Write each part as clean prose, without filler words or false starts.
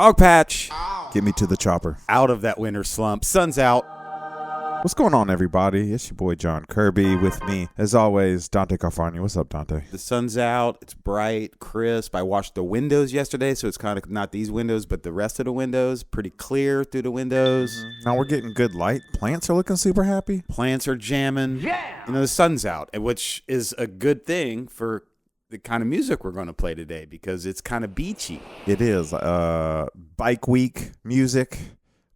Dogpatch. Get me to the chopper. Out of that winter slump. Sun's out. What's going on, everybody? It's your boy John Kirby with me, as always, Dante Carfagna. What's up, Dante? The sun's out. It's bright, crisp. I washed the windows yesterday, so it's kind of not these windows, but the rest of the windows. Pretty clear through the windows. Now we're getting good light. Plants are looking super happy. Plants are jamming. Yeah. You know, the sun's out, which is a good thing for the kind of music we're going to play today because it's kind of beachy. It is. Bike Week music.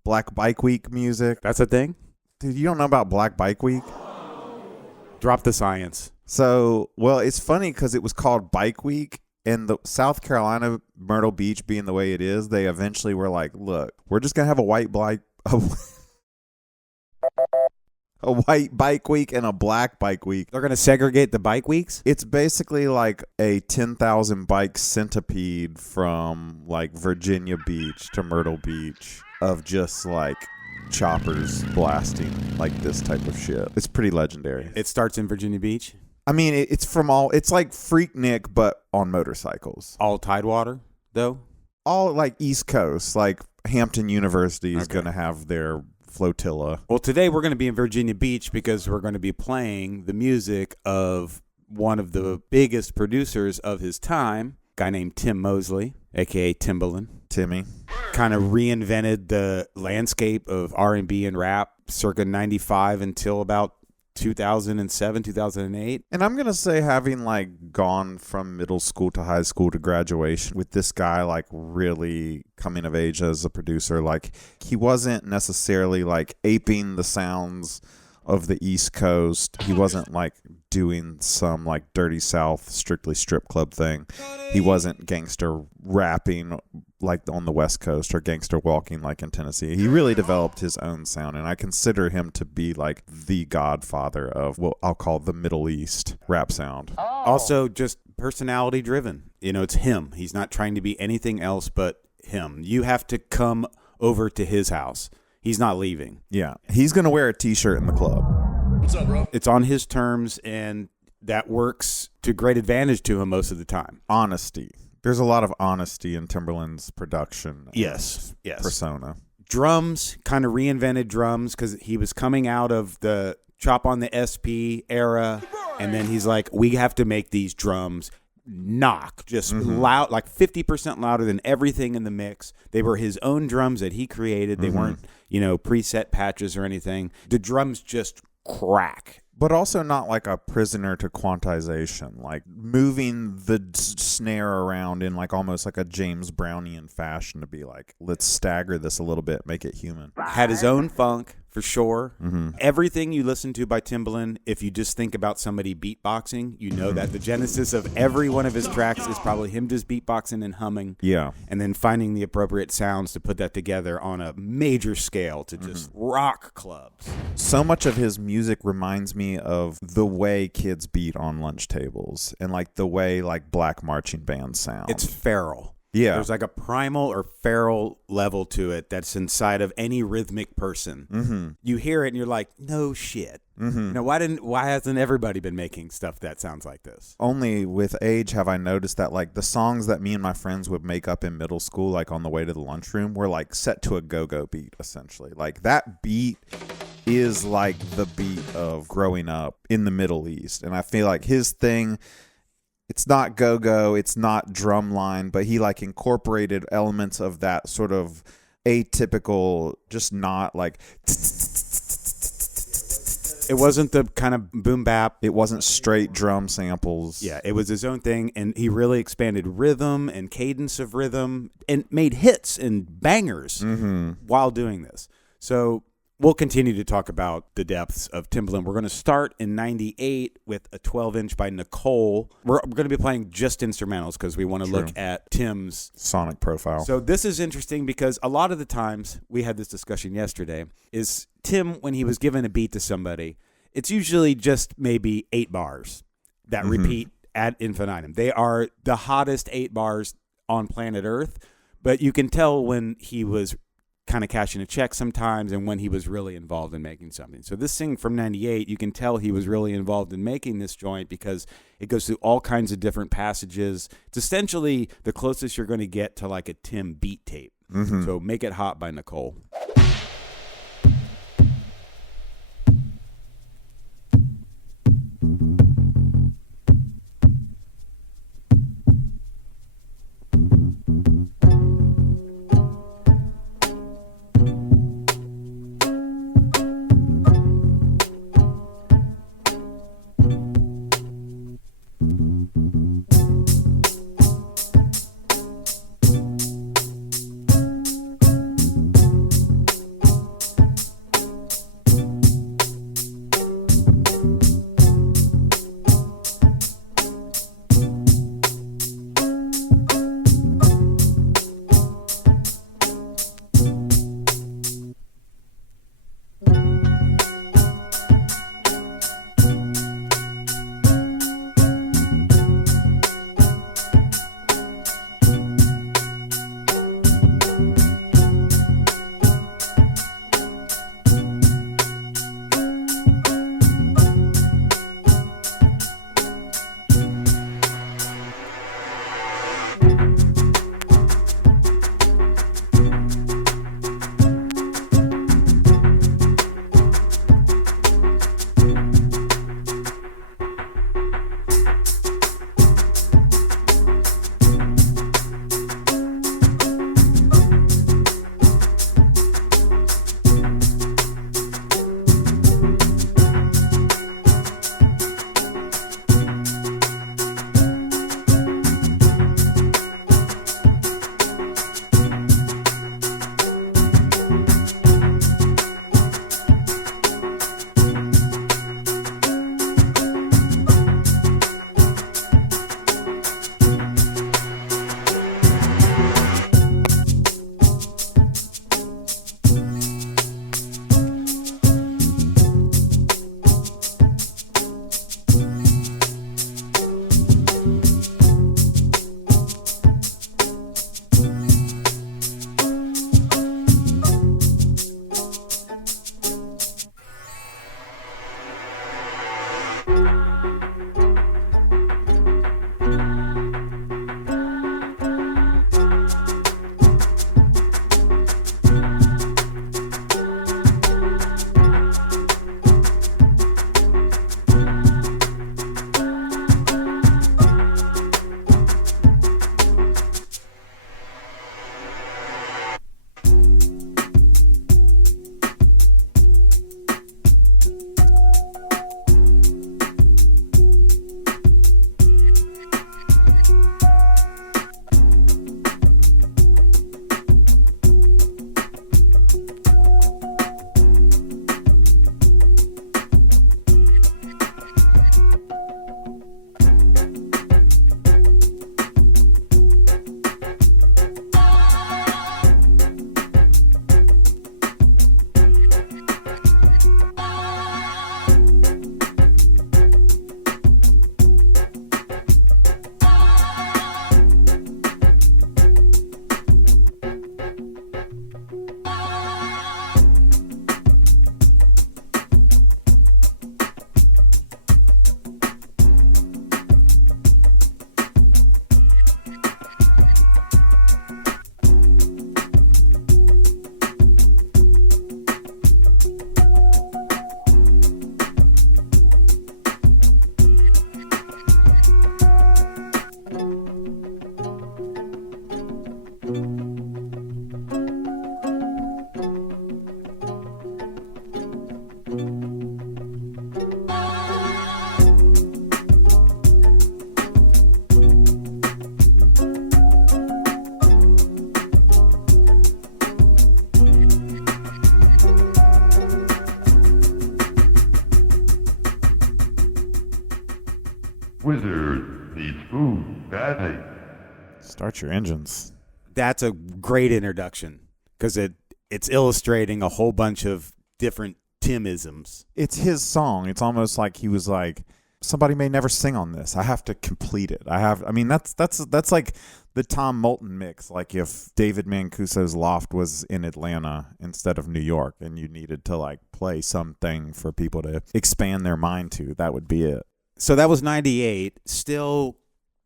Black Bike Week music. That's a thing? Dude, you don't know about Black Bike Week? Drop the science. So, well, it's funny because it was called Bike Week, and the South Carolina, Myrtle Beach being the way it is, they eventually were like, look, we're just going to have a white bike week and a black bike week. They're going to segregate the bike weeks? It's basically like a 10,000 bike centipede from like Virginia Beach to Myrtle Beach of just like choppers blasting like this type of shit. It's pretty legendary. It starts in Virginia Beach? I mean, it's like Freaknik, but on motorcycles. All Tidewater, though? All like East Coast, like Hampton University is going to have their flotilla. Well, today we're going to be in Virginia Beach because we're going to be playing the music of one of the biggest producers of his time, a guy named Tim Mosley, a.k.a. Timbaland. Timmy. Kind of reinvented the landscape of R&B and rap circa 95 until about 2007, 2008. And I'm going to say, having like gone from middle school to high school to graduation with this guy like really coming of age as a producer, like he wasn't necessarily like aping the sounds of the East Coast. He wasn't like doing some like Dirty South strictly strip club thing. He wasn't gangster rapping like on the West Coast or gangster walking like in Tennessee. He really developed his own sound, and I consider him to be like the godfather of what I'll call the Middle East rap sound. Also just personality driven. You know, it's him. He's not trying to be anything else but him. You have to come over to his house. He's not leaving. Yeah. He's going to wear a t-shirt in the club. What's up, bro? It's on his terms, and that works to great advantage to him most of the time. Honesty. There's a lot of honesty in Timbaland's production. Yes. Persona. Drums, kind of reinvented drums because he was coming out of the Chop on the SP era, and then he's like, we have to make these drums knock just loud, like 50% louder than everything in the mix. They were his own drums that he created. They weren't, preset patches or anything. The drums just crack. But also not like a prisoner to quantization, like moving the snare around in like almost like a James Brownian fashion to be like, let's stagger this a little bit, make it human. Had his own funk, for sure. Everything you listen to by Timbaland, if you just think about somebody beatboxing, you know that the genesis of every one of his tracks is probably him just beatboxing and humming. Yeah. And then finding the appropriate sounds to put that together on a major scale to just rock clubs. So much of his music reminds me of the way kids beat on lunch tables and like the way like black marching bands sound. It's feral. Yeah. There's like a primal or feral level to it that's inside of any rhythmic person. You hear it and you're like, no shit. Why hasn't everybody been making stuff that sounds like this? Only with age have I noticed that like the songs that me and my friends would make up in middle school, like on the way to the lunchroom, were like set to a go-go beat, essentially. Like that beat is like the beat of growing up in the Middle East. And I feel like his thing, it's not go-go, it's not drumline, but he like incorporated elements of that sort of atypical, just not like... It wasn't the kind of boom bap. It wasn't straight drum samples. Yeah, it was his own thing, and he really expanded rhythm and cadence of rhythm and made hits and bangers while doing this. So we'll continue to talk about the depths of Timbaland. We're going to start in 98 with a 12-inch by Nicole. We're going to be playing just instrumentals because we want to look at Tim's sonic profile. So this is interesting because a lot of the times, we had this discussion yesterday, is Tim, when he was given a beat to somebody, it's usually just maybe 8 bars that repeat ad infinitum. They are the hottest 8 bars on planet Earth, but you can tell when he was kind of cashing a check sometimes and when he was really involved in making something. So this thing from 98, you can tell he was really involved in making this joint because it goes through all kinds of different passages. It's essentially the closest you're going to get to like a Tim beat tape. So Make It Hot by Nicole. Wizard needs food badly. Start your engines. That's a great introduction because it's illustrating a whole bunch of different Timisms. It's his song. It's almost like he was like, somebody may never sing on this. I have to complete it. I mean, that's like the Tom Moulton mix. Like if David Mancuso's Loft was in Atlanta instead of New York and you needed to like play something for people to expand their mind to, that would be it. So that was 98, still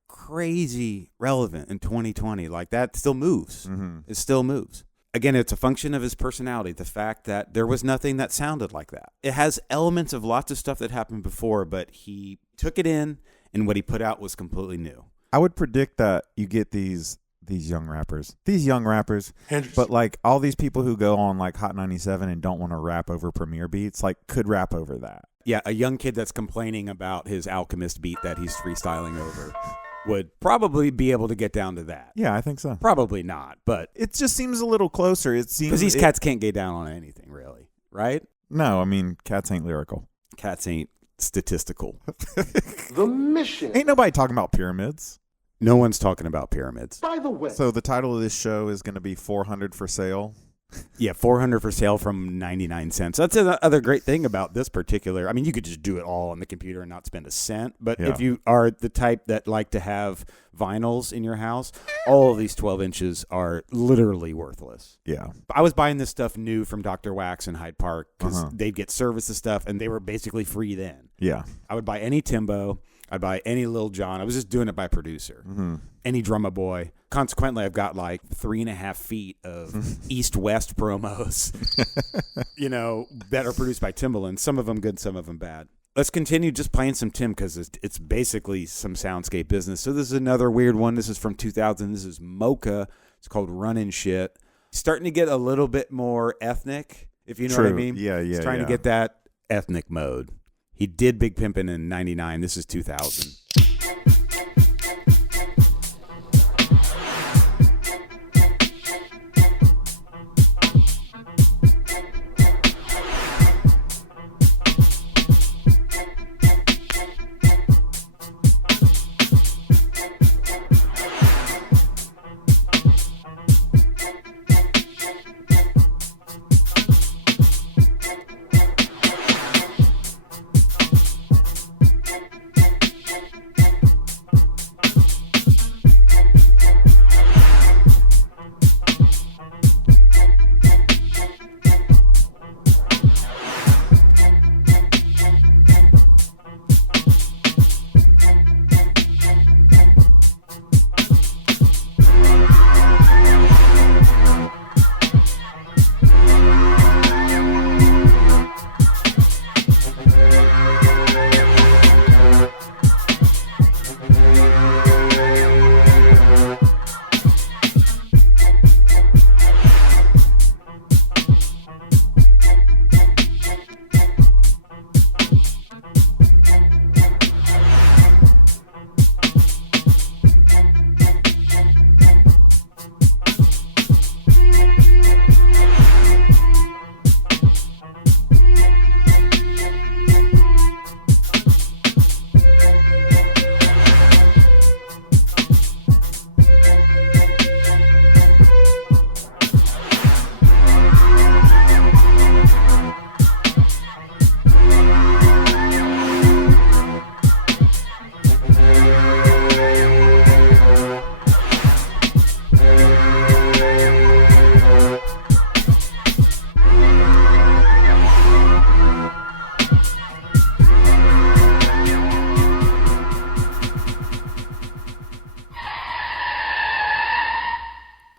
crazy relevant in 2020. Like that still moves. Mm-hmm. It still moves. Again, it's a function of his personality, the fact that there was nothing that sounded like that. It has elements of lots of stuff that happened before, but he took it in, and what he put out was completely new. I would predict that you get these young rappers, but like all these people who go on like Hot 97 and don't want to rap over Premier beats, like could rap over that. Yeah, a young kid that's complaining about his Alchemist beat that he's freestyling over would probably be able to get down to that. Yeah, I think so. Probably not, but it just seems a little closer. It seems because these cats can't get down on anything, really, right? No, I mean, cats ain't lyrical. Cats ain't statistical. The mission. Ain't nobody talking about pyramids. No one's talking about pyramids. By the way. So the title of this show is going to be 400 for sale. Yeah, 400 for sale from 99 cents. That's another great thing about this particular. I mean, you could just do it all on the computer and not spend a cent. But if you are the type that like to have vinyls in your house, all of these 12 inches are literally worthless. Yeah. I was buying this stuff new from Dr. Wax in Hyde Park because they'd get service and stuff, and they were basically free then. Yeah. I would buy any Timbo. I'd buy any Lil Jon. I was just doing it by producer. Any Drumma Boy. Consequently, I've got like 3.5 feet of East-West promos, that are produced by Timbaland. Some of them good, some of them bad. Let's continue just playing some Tim because it's basically some soundscape business. So this is another weird one. This is from 2000. This is Mocha. It's called Runnin' Shit. Starting to get a little bit more ethnic, if you know what I mean. Yeah. It's trying to get that ethnic mode. He did Big Pimpin' in 99. This is 2000.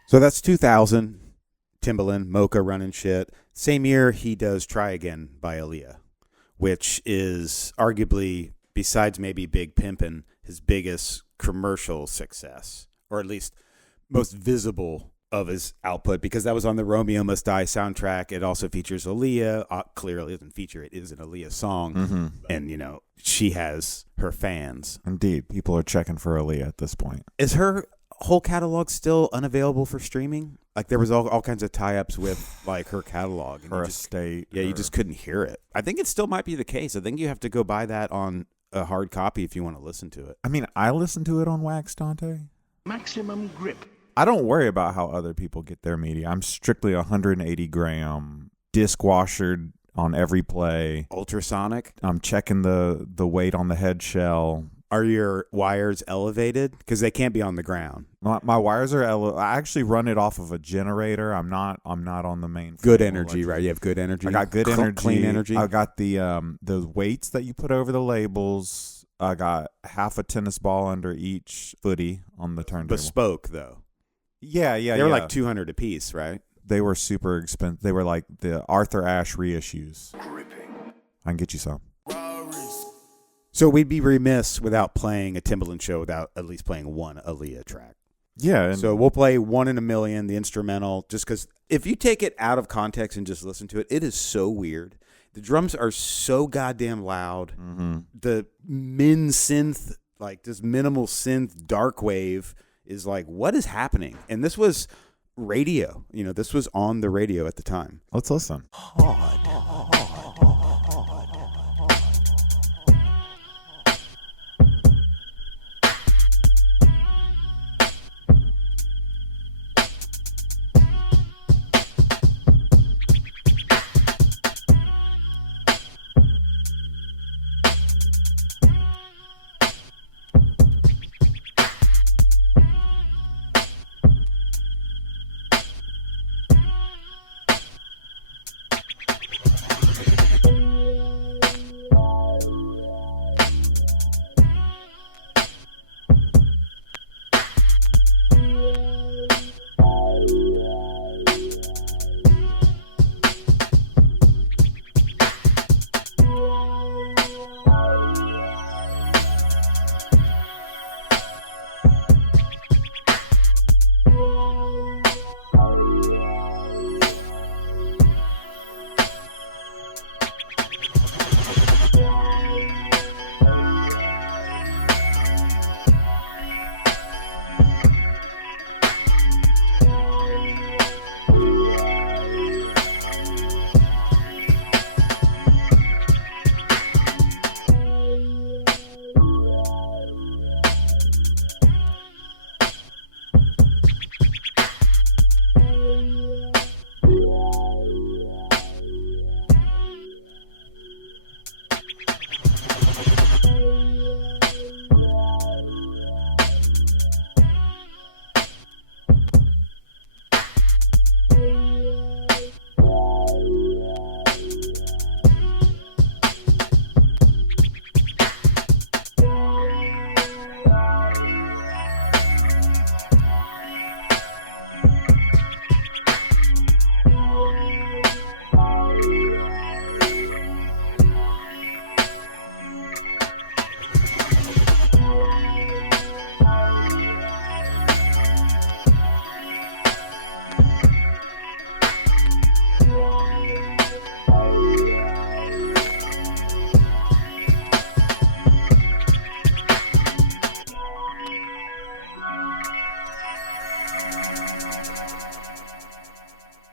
So that's 2000. Timbaland, Mocha, Runnin' Shit. Same year, he does Try Again by Aaliyah, which is arguably, besides maybe Big Pimpin', his biggest commercial success, or at least most visible of his output, because that was on the Romeo Must Die soundtrack. It also features Aaliyah. Clearly doesn't feature it. It is an Aaliyah song. And, she has her fans. Indeed. People are checking for Aaliyah at this point. Is her whole catalog still unavailable for streaming? Like, there was all kinds of tie-ups with like her catalog and her estate. Yeah, you just couldn't hear it. I think it still might be the case. I think you have to go buy that on a hard copy if you want to listen to it. I mean, I listen to it on Wax, Dante. Maximum grip. I don't worry about how other people get their media. I'm strictly 180 gram disc washered on every play. Ultrasonic. I'm checking the weight on the head shell. Are your wires elevated? Because they can't be on the ground. My wires are I actually run it off of a generator. I'm not on the main. Good energy, right? You have good energy. I got good energy. Clean energy. I got the weights that you put over the labels. I got half a tennis ball under each footy on the turntable. Bespoke though. Yeah. They were like $200 a piece, right? They were super expensive. They were like the Arthur Ashe reissues. I can get you some. So we'd be remiss without playing a Timbaland show without at least playing one Aaliyah track. Yeah. And So we'll play One in a Million, the instrumental, just because if you take it out of context and just listen to it, it is so weird. The drums are so goddamn loud. The min synth, like this minimal synth dark wave is like, what is happening? And this was radio. This was on the radio at the time. let's listen.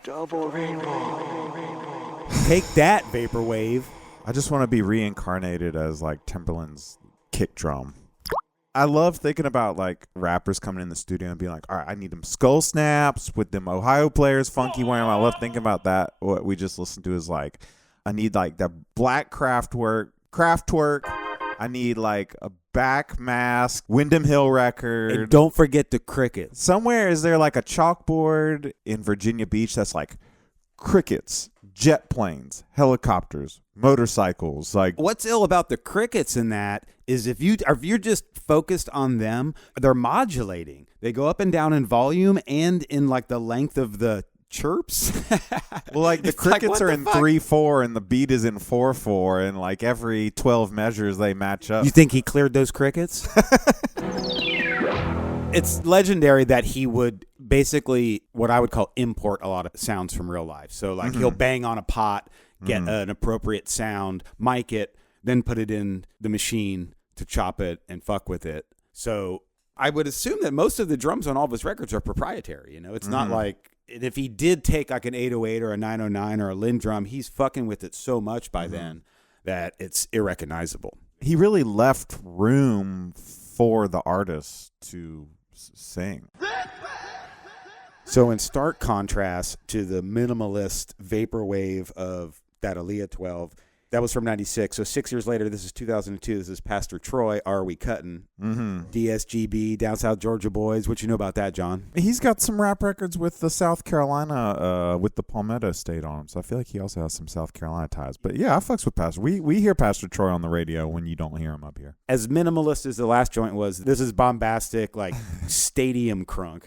Double rainbow. Take that, Vaporwave. I just want to be reincarnated as like Timbaland's kick drum. I love thinking about like rappers coming in the studio and being like, all right, I need them skull snaps with them Ohio players, funky wham. I love thinking about that. What we just listened to is like, I need like that black craft work. I need like a back mask, Windham Hill record. And don't forget the crickets. Somewhere is there like a chalkboard in Virginia Beach that's like crickets, jet planes, helicopters, motorcycles. Like, what's ill about the crickets in that is if you're just focused on them, they're modulating. They go up and down in volume and in like the length of the chirps. well, like the crickets are in 3/4 and the beat is in 4/4, and like every 12 measures they match up. You think he cleared those crickets? It's legendary that he would basically what I would call import a lot of sounds from real life. So like he'll bang on a pot, get an appropriate sound, mic it, then put it in the machine to chop it and fuck with it. So I would assume that most of the drums on all of his records are proprietary. You know, it's not like, and if he did take like an 808 or a 909 or a Linn drum, he's fucking with it so much by then that it's irrecognizable. He really left room for the artist to sing. So in stark contrast to the minimalist vaporwave of that Aaliyah 12, that was from 96. So 6 years later, this is 2002. This is Pastor Troy, Are We Cuttin'? DSGB, Down South Georgia Boys. What you know about that, John? He's got some rap records with the South Carolina, with the Palmetto State on him. So I feel like he also has some South Carolina ties. But yeah, I fucks with Pastor. We hear Pastor Troy on the radio when you don't hear him up here. As minimalist as the last joint was, this is bombastic, like stadium crunk.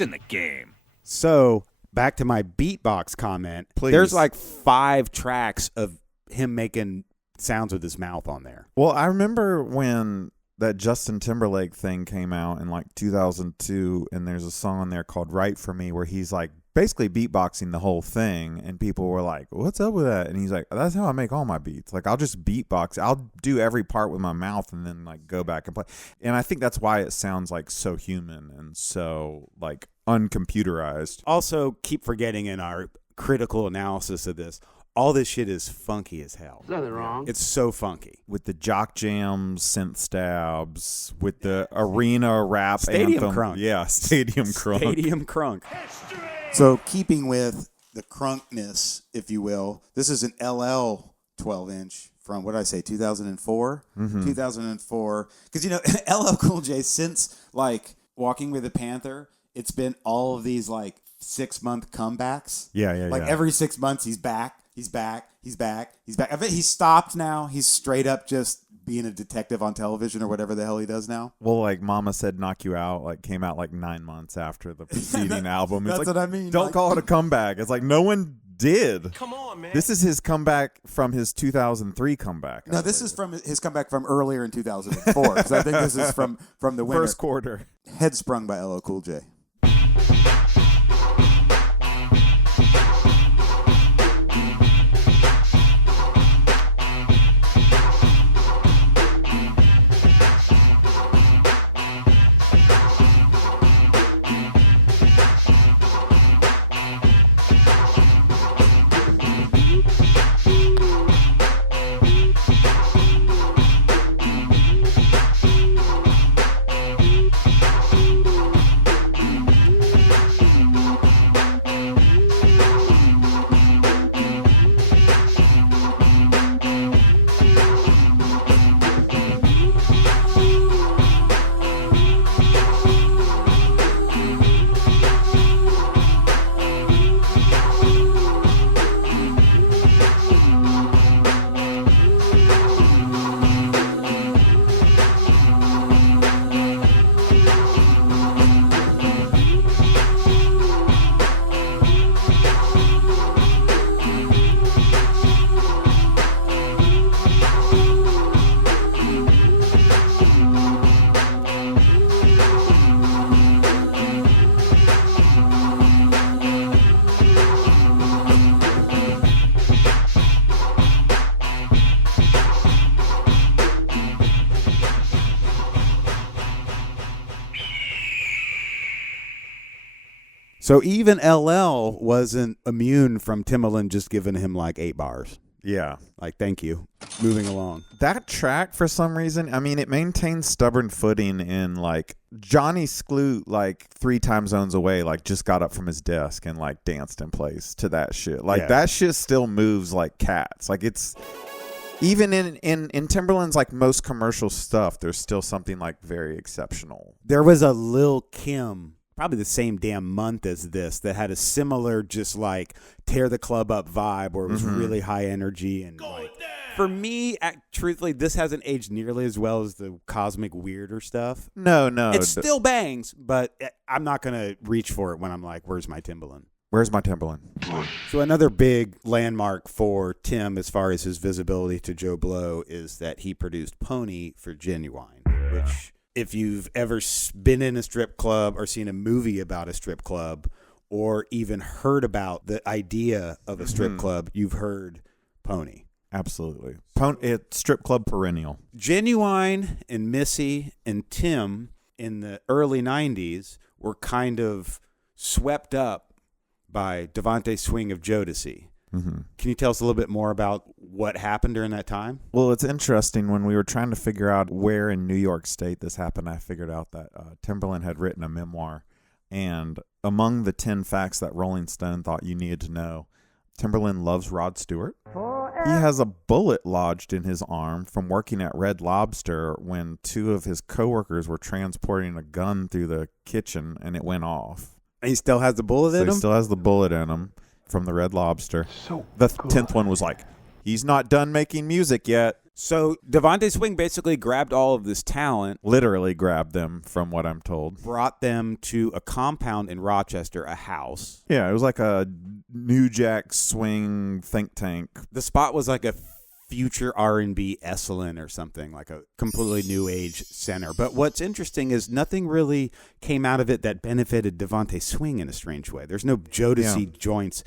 It's in the game. So back to my beatbox comment. Please. There's like 5 tracks of him making sounds with his mouth on there. Well, I remember when that Justin Timberlake thing came out in like 2002, and there's a song on there called Right For Me where he's like basically beatboxing the whole thing, and people were like, what's up with that? And he's like, that's how I make all my beats. Like, I'll just beatbox. I'll do every part with my mouth and then like go back and play. And I think that's why it sounds like so human and so like uncomputerized. Also, keep forgetting in our critical analysis of this, all this shit is funky as hell. Nothing wrong. It's so funky. With the jock jams, synth stabs, with the arena rap Stadium anthem. crunk. Yeah, stadium crunk. Stadium crunk. So keeping with the crunkness, if you will, this is an LL 12-inch from, what did I say, 2004? 2004. Because, you know, LL Cool J, since, like, Walking with the Panther, it's been all of these, like, 6-month comebacks. Yeah. Like, every 6 months, he's back. He's back. I bet he's stopped now. He's straight up just being a detective on television or whatever the hell he does now. Well, like Mama Said Knock You Out, like came out like 9 months after the preceding album. It's That's like, what I mean. Don't like, call it a comeback. It's like no one did. Come on, man. This is his comeback from his 2003 comeback. No, this is from his comeback from earlier in 2004. Because I think this is from the winter. first quarter. Head Sprung by LL Cool J. So even LL wasn't immune from Timbaland just giving him like 8 bars. Yeah. Like, thank you. Moving along. That track, for some reason, I mean, it maintains stubborn footing in, like, Johnny Skloot, like, 3 time zones away, like, just got up from his desk and, like, danced in place to that shit. Like, that shit still moves like cats. Like, it's... Even in Timbaland's, like, most commercial stuff, there's still something, like, very exceptional. There was a Lil Kim, probably the same damn month as this, that had a similar just, like, tear the club up vibe where it was really high energy. And, like, for me, truthfully, this hasn't aged nearly as well as the Cosmic Weirder stuff. No. It still bangs, but I'm not going to reach for it when I'm like, where's my Timbaland? Where's my Timbaland? So another big landmark for Tim as far as his visibility to Joe Blow is that he produced Pony for Genuine, which if you've ever been in a strip club or seen a movie about a strip club or even heard about the idea of a strip club, you've heard Pony. Absolutely. It's strip club perennial. Genuine and Missy and Tim in the early 90s were kind of swept up by Devontae Swing of Jodeci. Can you tell us a little bit more about what happened during that time? Well, it's interesting. When we were trying to figure out where in New York State this happened, I figured out that Timbaland had written a memoir. And among the 10 facts that Rolling Stone thought you needed to know, Timbaland loves Rod Stewart. He has a bullet lodged in his arm from working at Red Lobster when 2 of his coworkers were transporting a gun through the kitchen and it went off. He still has the bullet in him? He still has the bullet in him from the Red Lobster. The 10th one was like, he's not done making music yet. So Devontae Swing basically grabbed all of this talent, Literally grabbed them, from what I'm told. brought them to a compound in Rochester, a house. Yeah, it was like a New Jack Swing think tank. The spot was like a future R&B Esalen or something, like a completely new age center. But what's interesting is nothing really came out of it that benefited Devontae Swing in a strange way. There's no Jodeci joints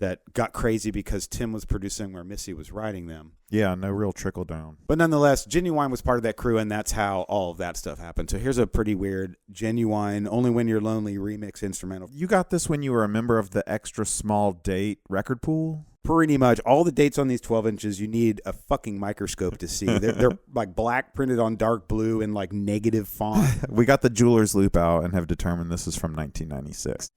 that got crazy because Tim was producing where Missy was writing them. Yeah, no real trickle down. But nonetheless, Genuine was part of that crew, and that's how all of that stuff happened. So here's a pretty weird Genuine Only When You're Lonely remix instrumental. You got this when you were a member of the Extra Small Date record pool? Pretty much all the dates on these 12 inches, you need a fucking microscope to see. They're like black printed on dark blue in like negative font. We got the jeweler's loop out and have determined this is from 1996.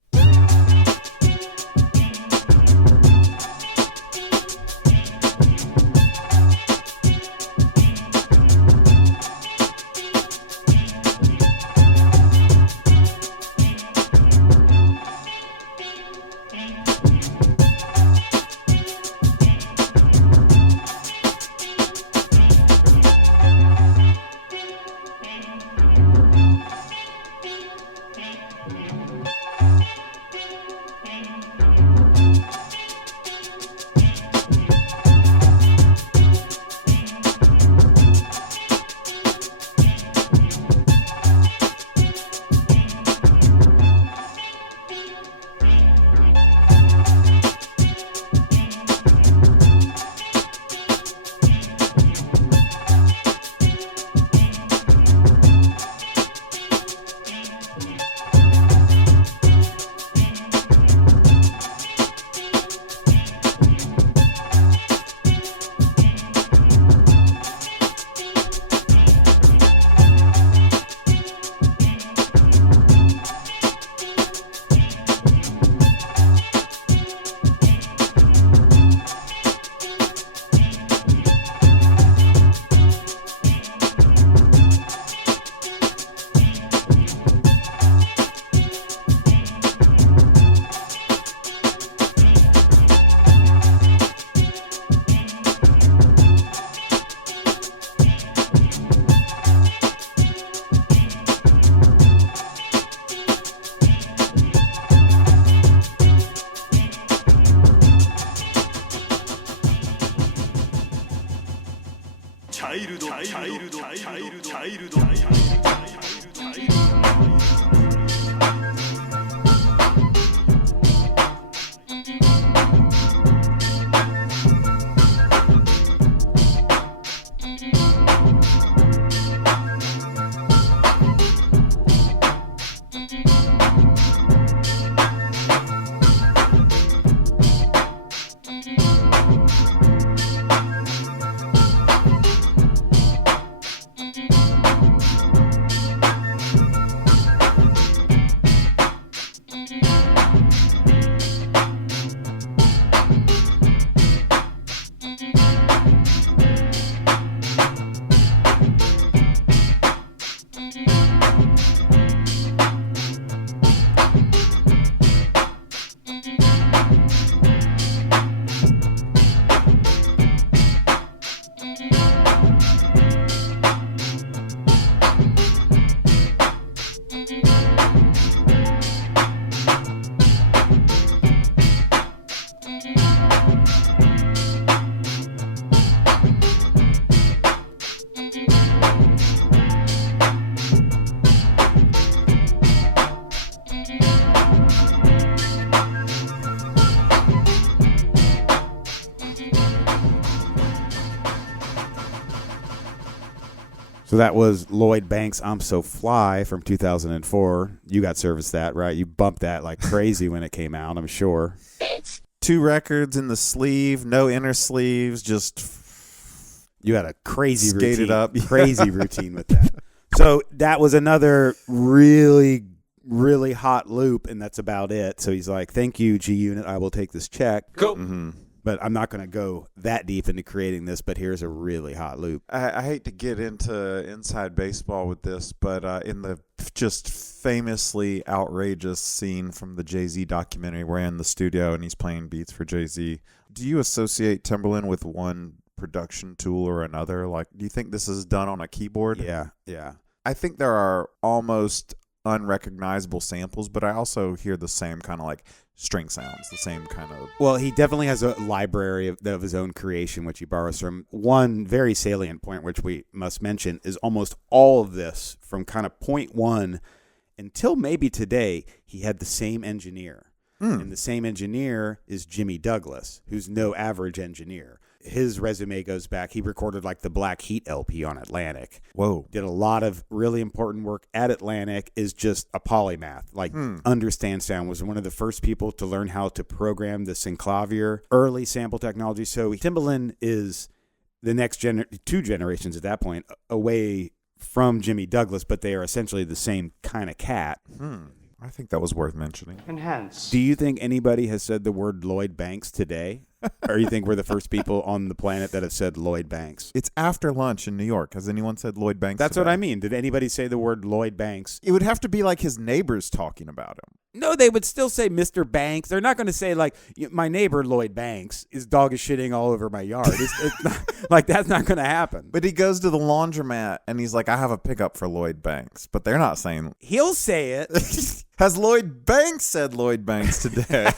So that was Lloyd Banks' I'm So Fly from 2004. You got service that, right? You bumped that like crazy when it came out, I'm sure. 2 records in the sleeve, no inner sleeves, just You had a crazy skated routine, up. crazy routine with that. So that was another really, really hot loop, and that's about it. So he's like, thank you, G Unit. I will take this check. Go. Mm-hmm. But I'm not going to go that deep into creating this, but here's a really hot loop. I hate to get into inside baseball with this, but in the just famously outrageous scene from the Jay-Z documentary, we're in the studio and he's playing beats for Jay-Z. Do you associate Timberland with one production tool or another? Like, do you think this is done on a keyboard? Yeah. I think there are almost unrecognizable samples, but I also hear the same kind of like string sounds, the same kind of... Well, he definitely has a library of his own creation, which he borrows from. One very salient point, which we must mention, is almost all of this from kind of point one until maybe today, he had the same engineer. And the same engineer is Jimmy Douglas, who's no average engineer. His resume goes back. He recorded like the Black Heat LP on Atlantic. Whoa. Did a lot of really important work at Atlantic, is just a polymath. Like, understands sound, was one of the first people to learn how to program the synclavier, early sample technology. So Timbaland is the next two generations at that point away from Jimmy Douglas, but they are essentially the same kind of cat. I think that was worth mentioning. Enhance. Do you think anybody has said the word Lloyd Banks today? Or you think we're the first people on the planet that have said Lloyd Banks? It's after lunch in New York. Has anyone said Lloyd Banks That's today? what I mean. Did anybody say the word Lloyd Banks? It would have to be like his neighbors talking about him. No, they would still say Mr. Banks. They're not going to say, like, my neighbor Lloyd Banks, his dog is shitting all over my yard. It's not, like, that's not going to happen. But he goes to the laundromat and he's like, I have a pickup for Lloyd Banks. But they're not saying... He'll say it. Has Lloyd Banks said Lloyd Banks today?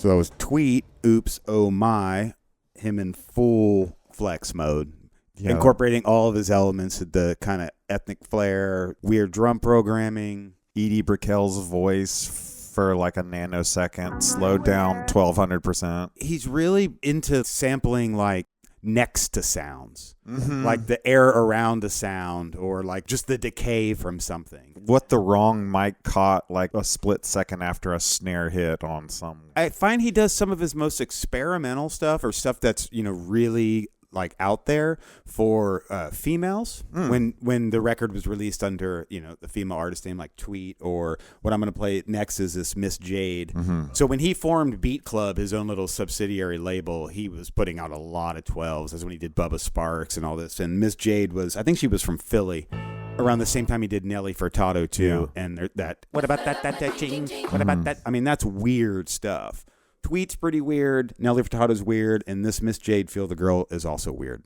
So that was Tweet, Oops, Oh My, him in full flex mode, incorporating all of his elements, the kind of ethnic flair, weird drum programming. Edie Brickell's voice for like a nanosecond, slowed down 1200%. He's really into sampling like next to sounds, like the air around a sound or like just the decay from something. what the wrong mic caught like a split second after a snare hit on some. I find he does some of his most experimental stuff or stuff that's, really like out there for females. When the record was released under, the female artist name like Tweet, or what I'm going to play next is this Miss Jade. So when he formed Beat Club, his own little subsidiary label, he was putting out a lot of 12s. That's when he did Bubba Sparks and all this. And Miss Jade I think she was from Philly. Around the same time he did Nelly Furtado too. Yeah. And that, what about that ching? What about that? I mean, that's weird stuff. Tweet's pretty weird. Nelly Furtado's weird. And this Miss Jade Feel the Girl is also weird.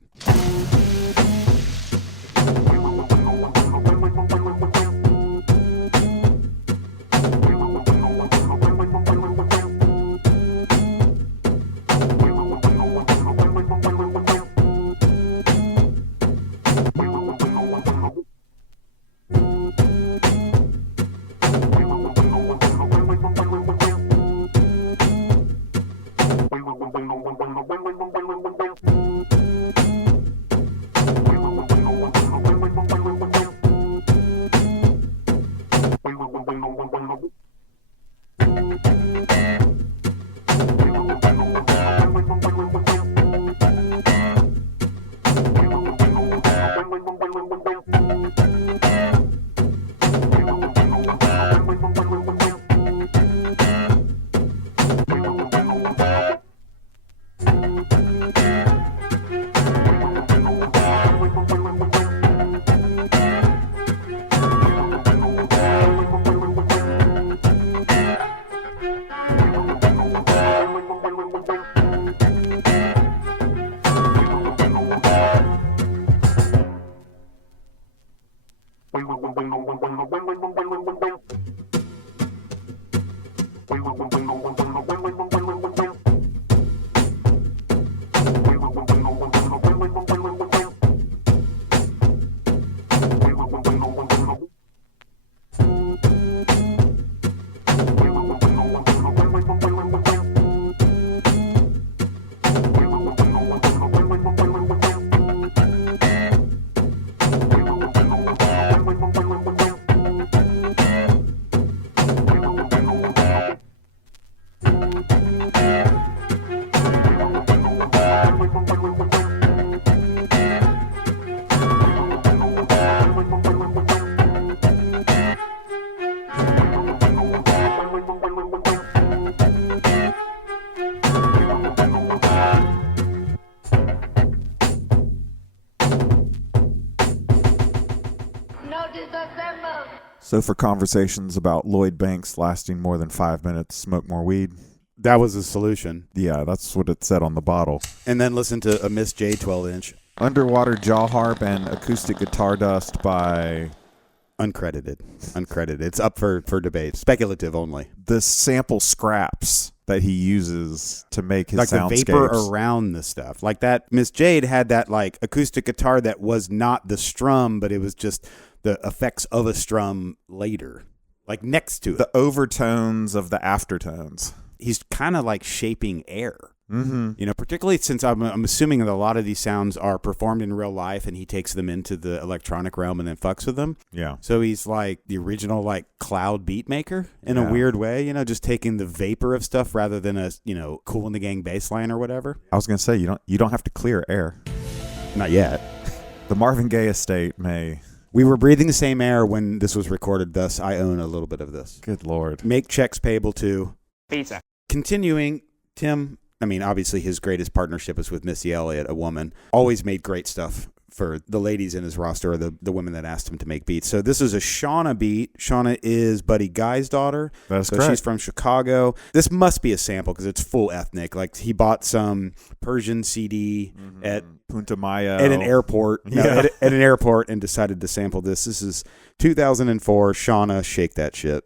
So for conversations about Lloyd Banks lasting more than 5 minutes, smoke more weed. That was the solution. Yeah, that's what it said on the bottle. And then listen to a Miss J 12-inch. Underwater Jaw Harp and Acoustic Guitar Dust by... Uncredited. It's up for debate. Speculative only. The sample scraps that he uses to make his soundscapes. Like the vapor around the stuff. Like that Miss Jade had that like acoustic guitar that was not the strum, but it was just the effects of a strum later. Like next to it. The overtones of the aftertones. He's kind of like shaping air. Mm-hmm. Particularly since I'm assuming that a lot of these sounds are performed in real life and he takes them into the electronic realm and then fucks with them. Yeah. So he's like the original like cloud beat maker in a weird way, just taking the vapor of stuff rather than a, Kool and the Gang bass line or whatever. I was going to say, you don't have to clear air. Not yet. The Marvin Gaye estate may... We were breathing the same air when this was recorded, thus I own a little bit of this. Good Lord. Make checks payable to... Pizza. Continuing, Tim, obviously his greatest partnership was with Missy Elliott, a woman. Always made great stuff for the ladies in his roster, or the women that asked him to make beats. So this is a Shauna beat. Shauna is Buddy Guy's daughter. That's correct. She's from Chicago. This must be a sample because it's full ethnic. Like he bought some Persian CD at Punta Maya at an airport. At an airport and decided to sample this. This is 2004. Shauna, Shake That Shit.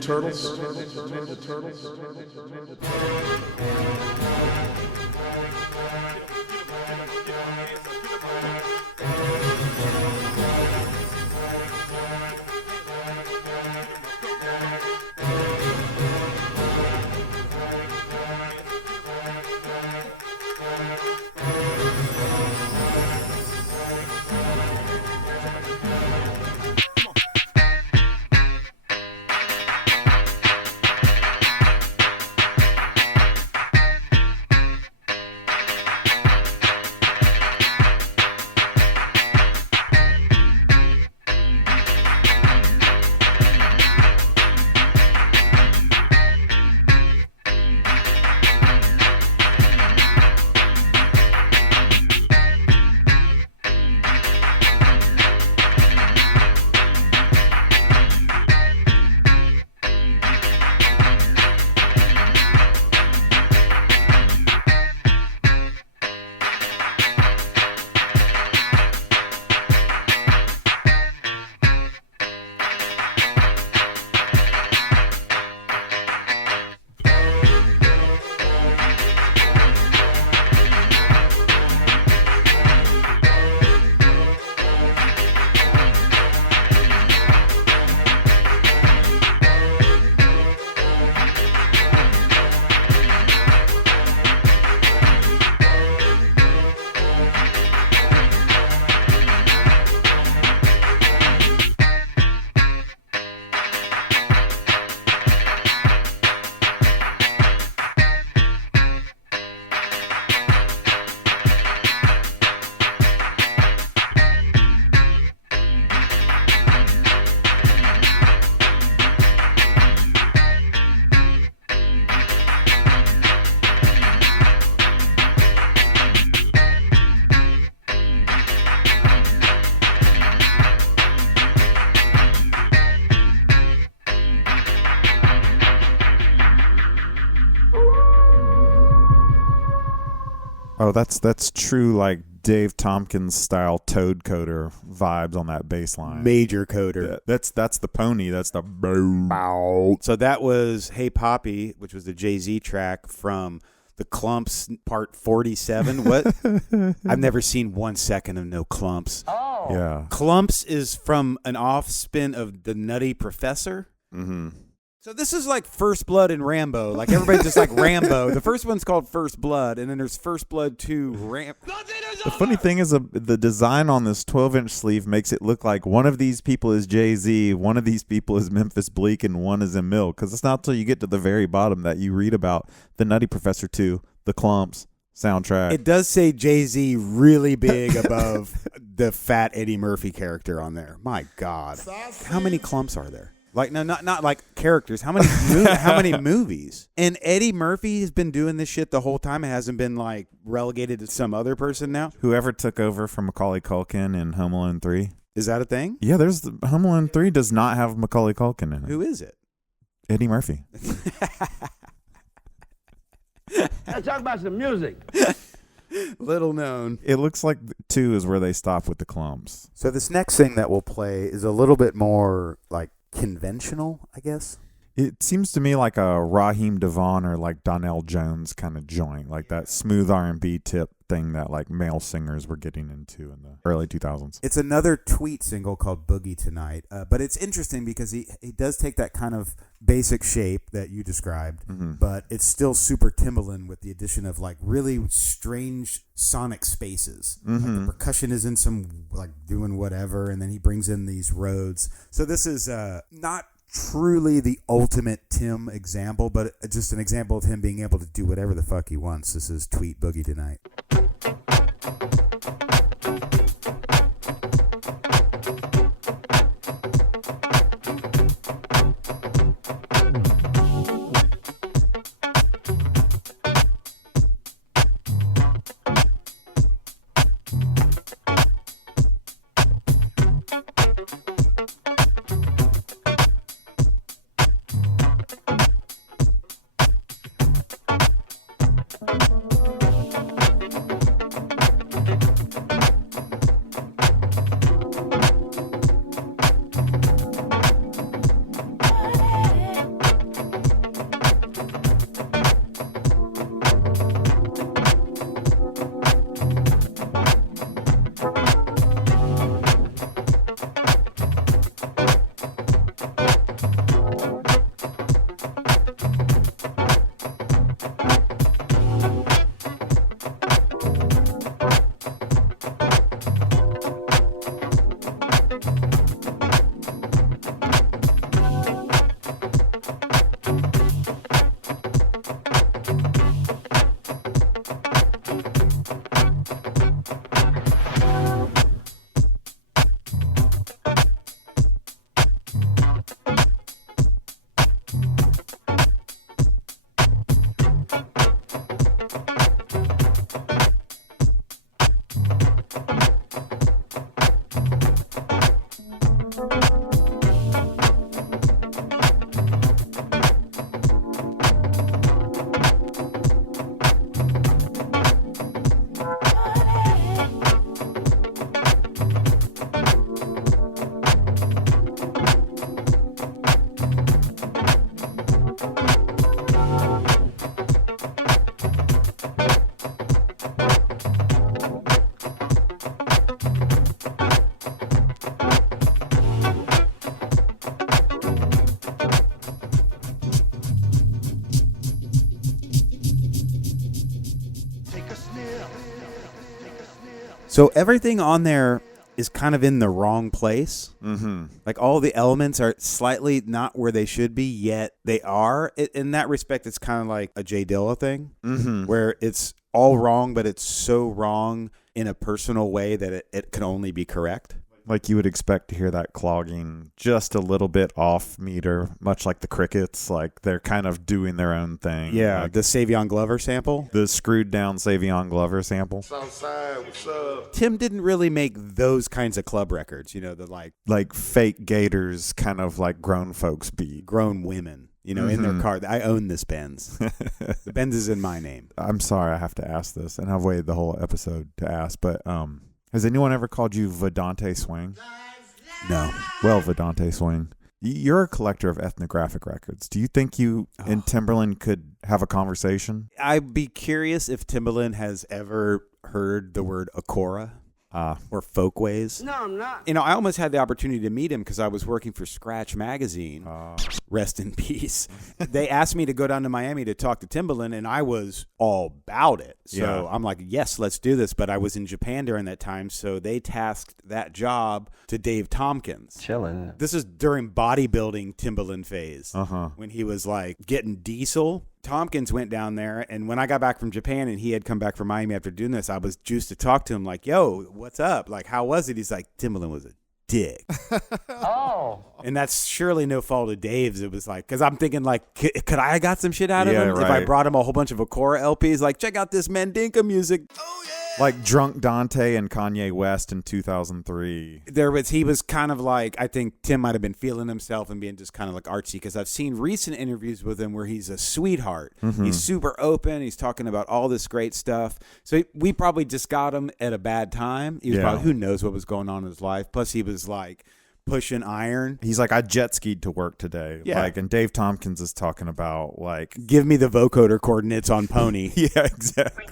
Turtles. Oh, that's true, like Dave Tompkins style Toad Coder vibes on that bass line. Major coder. That's the pony. That's the bow. So that was Hey Poppy, which was the Jay-Z track from the Clumps Part 47. What? I've never seen 1 second of no Clumps. Oh. Yeah. Clumps is from an off-spin of The Nutty Professor. Mm-hmm. So this is like First Blood and Rambo. Like everybody's just like Rambo. The first one's called First Blood, and then there's First Blood 2 Rambo. The funny thing is the design on this 12-inch sleeve makes it look like one of these people is Jay-Z, one of these people is Memphis Bleak, and one is Emil. Because it's not until you get to the very bottom that you read about the Nutty Professor 2, the Clumps soundtrack. It does say Jay-Z really big above the fat Eddie Murphy character on there. My God. How many Clumps are there? Like, no, not like characters. How many movies? And Eddie Murphy has been doing this shit the whole time. It hasn't been like relegated to some other person now. Whoever took over from Macaulay Culkin in Home Alone 3. Is that a thing? Yeah, Home Alone 3 does not have Macaulay Culkin in it. Who is it? Eddie Murphy. Let's talk about some music. Little known. It looks like 2 is where they stop with the Clumps. So this next thing that we'll play is a little bit more like conventional, I guess. It seems to me like a Raheem DeVaughn or like Donnell Jones kind of joint, like that smooth R&B tip thing that like male singers were getting into in the early 2000s. It's another Tweet single called Boogie Tonight, but it's interesting because he does take that kind of basic shape that you described, but it's still super Timbaland with the addition of like really strange sonic spaces. Like the percussion is in some like doing whatever, and then he brings in these Rhodes. So this is not truly the ultimate Tim example, but just an example of him being able to do whatever the fuck he wants. This is Tweet Boogie Tonight. So everything on there is kind of in the wrong place. Mm-hmm. Like all the elements are slightly not where they should be, yet they are. In that respect, it's kind of like a Jay Dilla thing, where it's all wrong, but it's so wrong in a personal way that it can only be correct. Like you would expect to hear that clogging just a little bit off meter, much like the Crickets. Like they're kind of doing their own thing. Yeah, like the Savion Glover sample. the screwed down Savion Glover sample. Southside, what's up? Tim didn't really make those kinds of club records, the Like fake Gators, kind of like grown folks beat. grown women, in their car. I own this Benz. The Benz is in my name. I'm sorry I have to ask this, and I've waited the whole episode to ask, but has anyone ever called you Vedante Swing? No. Well, Vedante Swing, you're a collector of ethnographic records. Do you think you and Timberland could have a conversation? I'd be curious if Timbaland has ever heard the word Ocora or folkways. No, I'm not. I almost had the opportunity to meet him because I was working for Scratch Magazine. Rest in peace. They asked me to go down to Miami to talk to Timbaland, and I was all about it. So Yeah. I'm like, yes, let's do this. But I was in Japan during that time, so they tasked that job to Dave Tompkins. Chilling. This is during bodybuilding Timbaland phase. When he was like getting diesel. Tompkins went down there, and when I got back from Japan and he had come back from Miami after doing this, I was juiced to talk to him like, yo, what's up? Like, how was it? He's like, Timbaland was a dick. Oh. And that's surely no fault of Dave's. It was like, because I'm thinking like, could I have got some shit out of Yeah, him if I right. brought him a whole bunch of Ocora LPs? Like, check out this Mandinka music. Like Drunk Dante and Kanye West in 2003. He was kind of like, I think Tim might have been feeling himself and being just kind of like artsy, because I've seen recent interviews with him where he's a sweetheart. He's super open. He's talking about all this great stuff. So we probably just got him at a bad time. He was probably, who knows what was going on in his life. Plus he was like pushing iron. He's like, I jet skied to work today. Yeah. Like, and Dave Tompkins is talking about like, Give me the vocoder coordinates on Pony. yeah, exactly.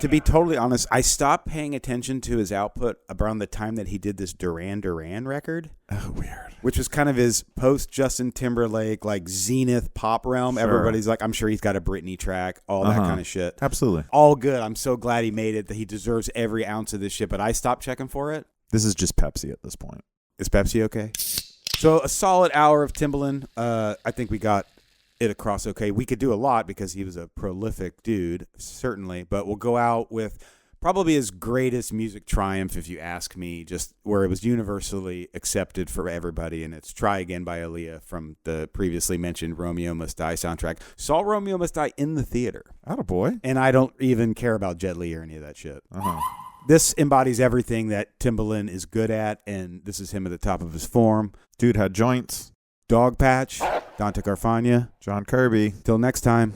To be totally honest, I stopped paying attention to his output around the time that he did this Duran Duran record. Oh, weird. Which was kind of his post Justin Timberlake, like zenith pop realm. Sure. Everybody's like, I'm sure he's got a Britney track, all that kind of shit. Absolutely. All good. I'm so glad he made it, that he deserves every ounce of this shit. But I stopped checking for it. This is just Pepsi at this point. Is Pepsi okay? So a solid hour of Timbaland. I think we got it across okay. We could do a lot because he was a prolific dude, certainly. But we'll go out with probably his greatest music triumph, if you ask me, just where it was universally accepted for everybody. And it's Try Again by Aaliyah from the previously mentioned Romeo Must Die soundtrack. Saw Romeo Must Die in the theater. Attaboy. And I don't even care about Jet Li or any of that shit. Uh-huh. This embodies everything that Timbaland is good at, and this is him at the top of his form. Dude had joints. Dogpatch, Dante Carfagna. John Kirby. Till next time.